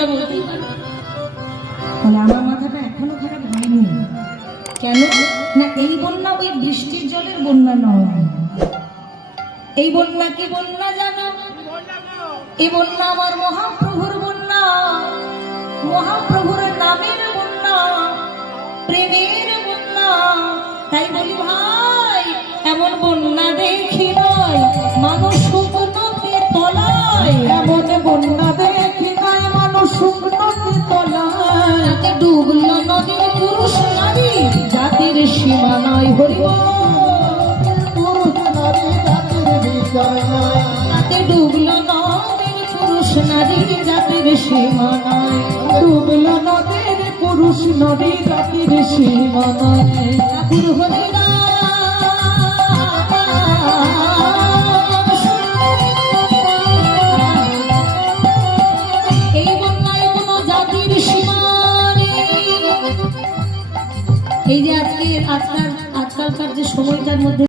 তোমরা বলতেই পারো। বলে আমার মাথাটা এখনো খারাপ হয়নি। কেন না, এই বন্যা ওই বৃষ্টির জলের বন্যা নয়। এই বন্যা কি বন্যা জানো? এই বন্যা আমার মহাপ্রভুর বন্যা, মহাপ্রভুর নামের বন্যা, প্রেমের বন্যা। তাই বলি ভাই, এমন বন্যা দেখি নয় মানুষ শুকনোতে তলায়, এমন বন্যা দেখি নয় মানুষ শুকনোতে তলায়। ডুবলো নদীর পুরুষ নারী জাতির সীমা নয়, হরিব পুরুষ নারী জাতির বিষয় নয়। তাতে ডুবলো নদীর পুরুষ নারী জাতির সীমা নয়, ডুবলো নদীর পুরুষ নারী জাতির সীমা নয়। ঠাকুর হরিরা এই বন্যায় কোনো জাতির সীমা নেই। এই যে আজকালকার যে সময়টার মধ্যে